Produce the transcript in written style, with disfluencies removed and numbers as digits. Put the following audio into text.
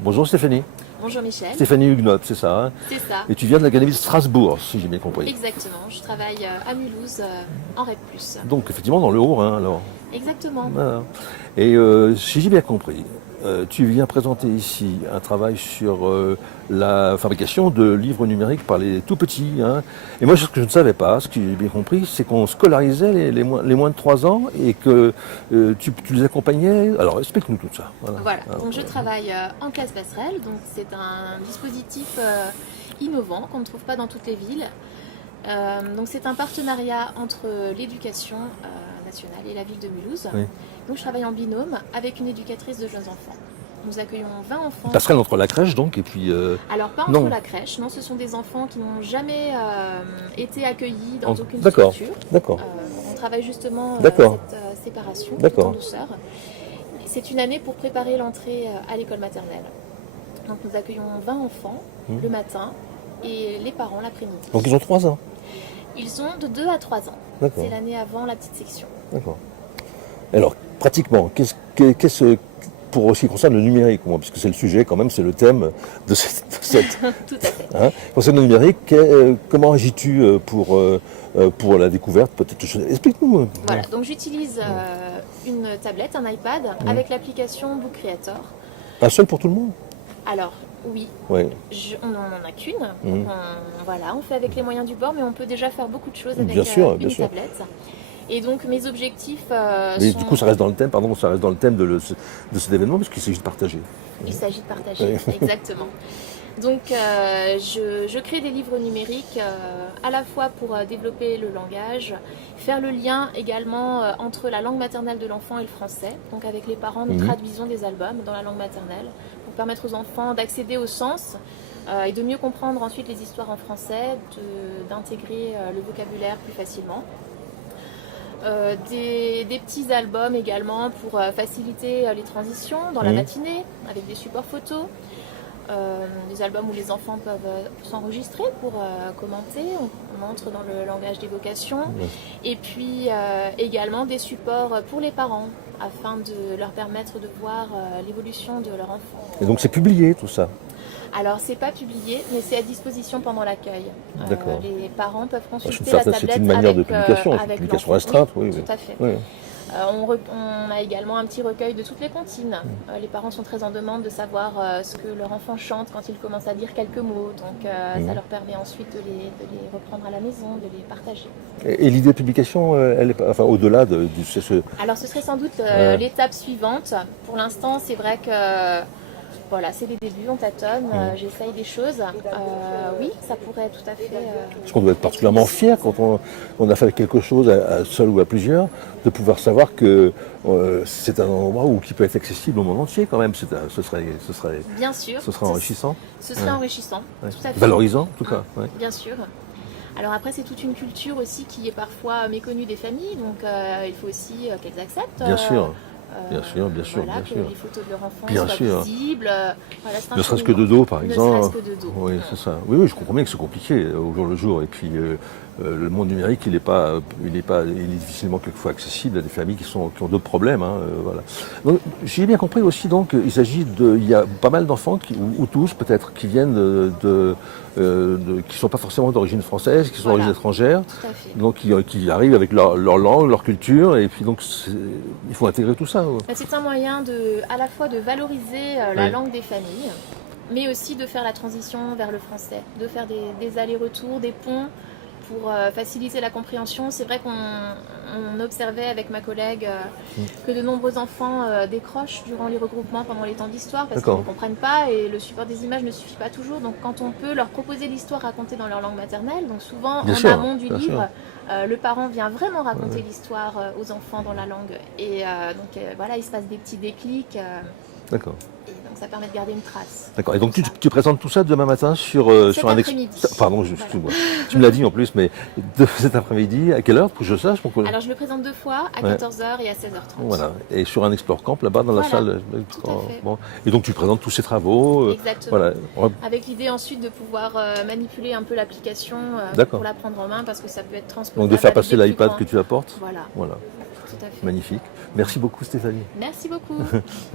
Bonjour Stéphanie. Bonjour Michel, Stéphanie Huguenot, c'est ça, hein. c'est ça, Et tu viens de l'Académie de Strasbourg, si j'ai bien compris. exactement. Je travaille à Mulhouse en REP+. Donc effectivement dans le Haut-Rhin alors. Exactement. Voilà. Et si j'ai bien compris, tu viens présenter ici un travail sur la fabrication de livres numériques par les tout petits, hein. Et moi ce que je ne savais pas, ce que j'ai bien compris, c'est qu'on scolarisait les moins de 3 ans et que tu les accompagnais. Alors explique-nous tout ça. Voilà. Voilà, Ah, donc je travaille en classe passerelle, donc c'est un dispositif innovant qu'on ne trouve pas dans toutes les villes. Donc c'est un partenariat entre l'éducation nationale et la ville de Mulhouse. oui. Donc je travaille en binôme avec une éducatrice de jeunes enfants. Nous accueillons 20 enfants. Passerelle entre la crèche donc et puis Alors pas entre non. la crèche, non, ce sont des enfants qui n'ont jamais été accueillis dans aucune D'accord, structure. d'accord, On travaille justement D'accord. cette séparation tout D'accord. en douceur. C'est une année pour préparer l'entrée à l'école maternelle. Donc nous accueillons 20 enfants le matin et les parents l'après-midi. Donc ils ont 3 ans. Ils ont de 2 à 3 ans. D'accord. C'est l'année avant la petite section. D'accord. Alors, pratiquement, pour ce qui concerne le numérique, moi, puisque c'est le sujet quand même, c'est le thème de cette Tout à fait. hein, concernant le numérique, comment agis-tu pour la découverte peut-être explique-nous. Voilà, donc j'utilise une tablette, un iPad, avec l'application Book Creator. Un seul pour tout le monde. Alors, oui, Oui. on n'en a qu'une. Donc voilà, on fait avec les moyens du bord, mais on peut déjà faire beaucoup de choses avec Bien sûr, une bien sûr. tablette. Et donc mes objectifs Mais sont... du coup, ça reste dans le thème, pardon, ça reste dans le thème de cet événement, parce qu'il s'agit de partager. Il s'agit de partager, exactement. Donc je crée des livres numériques à la fois pour développer le langage, faire le lien également entre la langue maternelle de l'enfant et le français. Donc avec les parents, nous traduisons des albums dans la langue maternelle pour permettre aux enfants d'accéder au sens et de mieux comprendre ensuite les histoires en français, d'intégrer le vocabulaire plus facilement. Des petits albums également pour faciliter les transitions dans la matinée avec des supports photos. Des albums où les enfants peuvent s'enregistrer pour commenter, on entre dans le langage d'évocation, et puis également des supports pour les parents afin de leur permettre de voir l'évolution de leur enfant. Et donc c'est publié tout ça. Alors c'est pas publié, mais c'est à disposition pendant l'accueil. D'accord. Les parents peuvent consulter C'est la tablette une manière de avec, publication, une avec publication l'enfant. restreinte, Oui, oui. tout à fait. Oui. On a également un petit recueil de toutes les comptines. Les parents sont très en demande de savoir ce que leur enfant chante quand il commence à dire quelques mots. Donc ça leur permet ensuite de les reprendre à la maison, de les partager. Et l'idée de publication, elle est pas, enfin au-delà Alors ce serait sans doute l'étape suivante. Pour l'instant, c'est vrai que voilà, c'est les débuts, on tâtonne, j'essaye des choses. Oui, ça pourrait tout à fait... Parce qu'on doit être particulièrement fier quand on a fait quelque chose à seul ou à plusieurs, de pouvoir savoir que c'est un endroit qui peut être accessible au monde entier quand même. Ce serait Bien sûr. Ce serait enrichissant. Ce serait enrichissant, Ouais. tout à fait. Valorisant en tout cas. Ouais. Bien sûr. Alors après, c'est toute une culture aussi qui est parfois méconnue des familles, donc il faut aussi qu'elles acceptent. Bien sûr. Bien sûr, voilà, bien que sûr. les photos de leur enfant Bien soient sûr. visibles. Voilà, c'est un Ne serait-ce que cheminement. de dos, par Ne exemple. serait-ce que de dos. Oui, c'est ça. Oui, je comprends bien que c'est compliqué au jour le jour. Et puis, le monde numérique, il est difficilement quelquefois accessible à des familles qui ont d'autres problèmes. Hein, voilà. Donc, j'ai bien compris aussi, donc, il y a pas mal d'enfants, ou tous peut-être, qui viennent qui sont pas forcément d'origine française, qui sont d'origine étrangère, Tout à fait. donc qui arrivent avec leur langue, leur culture, et puis donc il faut intégrer tout ça. Ouais. C'est un moyen à la fois de valoriser la langue des familles, mais aussi de faire la transition vers le français, de faire des allers-retours, des ponts pour faciliter la compréhension. C'est vrai qu'on observait avec ma collègue que de nombreux enfants décrochent durant les regroupements pendant les temps d'histoire parce qu'ils ne comprennent pas et le support des images ne suffit pas toujours. Donc quand on peut leur proposer l'histoire racontée dans leur langue maternelle, donc souvent amont du livre, le parent vient vraiment raconter l'histoire aux enfants dans la langue. Et voilà, il se passe des petits déclics. D'accord. Et donc ça permet de garder une trace. D'accord. Et donc tu présentes tout ça demain matin sur un après-midi. Pardon, excuse-moi. Tu me l'as dit en plus, mais cet après-midi, à quelle heure pour que je sache Alors je le présente 2 fois, à 14h et à 16h30. Voilà. Et sur un Explore Camp là-bas dans la salle. Tout à fait. Bon. Et donc tu présentes tous ces travaux. Exactement. Voilà. Avec l'idée ensuite de pouvoir manipuler un peu l'application pour la prendre en main parce que ça peut être transposable. Donc de faire passer l'iPad que tu apportes. Voilà. Voilà. Tout à fait. Magnifique. Merci beaucoup Stéphanie. Merci beaucoup.